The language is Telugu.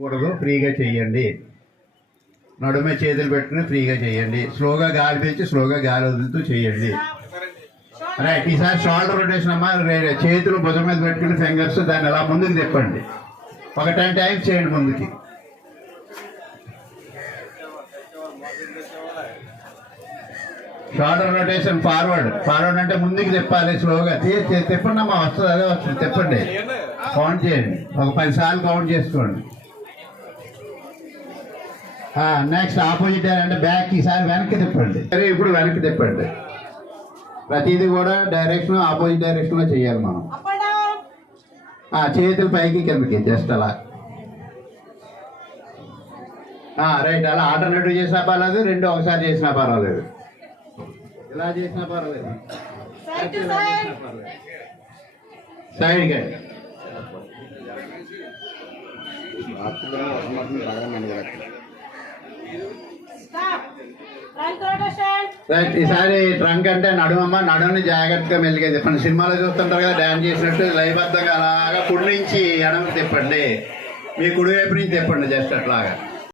కూడదు, ఫ్రీగా చేయండి. నడుమే చేతులు పెట్టుకుని ఫ్రీగా చేయండి. స్లోగా గాలి పీల్చి స్లోగా గాలి వదులుతూ చేయండి. రైట్. ఈసారి షోల్డర్ రొటేషన్ అమ్మా. చేతులు భుజం మీద పెట్టుకుని ఫింగర్స్ దాన్ని అలా ముందుకు తిప్పండి. ఒక 10 టైమ్స్ చేయండి ముందుకి. Shoulder rotation forward. ఫార్వర్డ్ అంటే ముందుకు తిప్పాలి స్లోగా. తిప్పండి అమ్మా, వస్తుంది, అదే వస్తుంది. తిప్పండి, కౌంట్ చేయండి. ఒక 10 సార్లు కౌంట్ చేసుకోండి. నెక్స్ట్ ఆపోజిట్ అంటే బ్యాక్. ఈసారి వెనక్కి తిప్పండి. సరే, ఇప్పుడు వెనక్కి తిప్పండి. ప్రతిదీ కూడా డైరెక్షన్ ఆపోజిట్ డైరెక్షన్ లో చేయాలి మనం. చేతులు పైకి కిందకి జస్ట్ అలా. రైట్. అలా ఆల్టర్నేటివ్ చేసినా పర్వాలేదు, రెండు ఒకసారి చేసినా పర్వాలేదు, ఇలా చేసినా పర్వాలేదు. సైడ్గా రైట్. ఈసారి ట్రంక్ అంటే నడుమమ్మ. నడుముని జాగ్రత్తగా మెల్లిగా తిప్పండి. సినిమాలో చూస్తుంటారు కదా డ్యాన్స్ చేసినట్టు లయబద్ధంగా అలాగా కుడి నుంచి ఎడమకి తిప్పండి. మీ కుడి వైపు నుంచి తిప్పండి జస్ట్ అట్లాగా.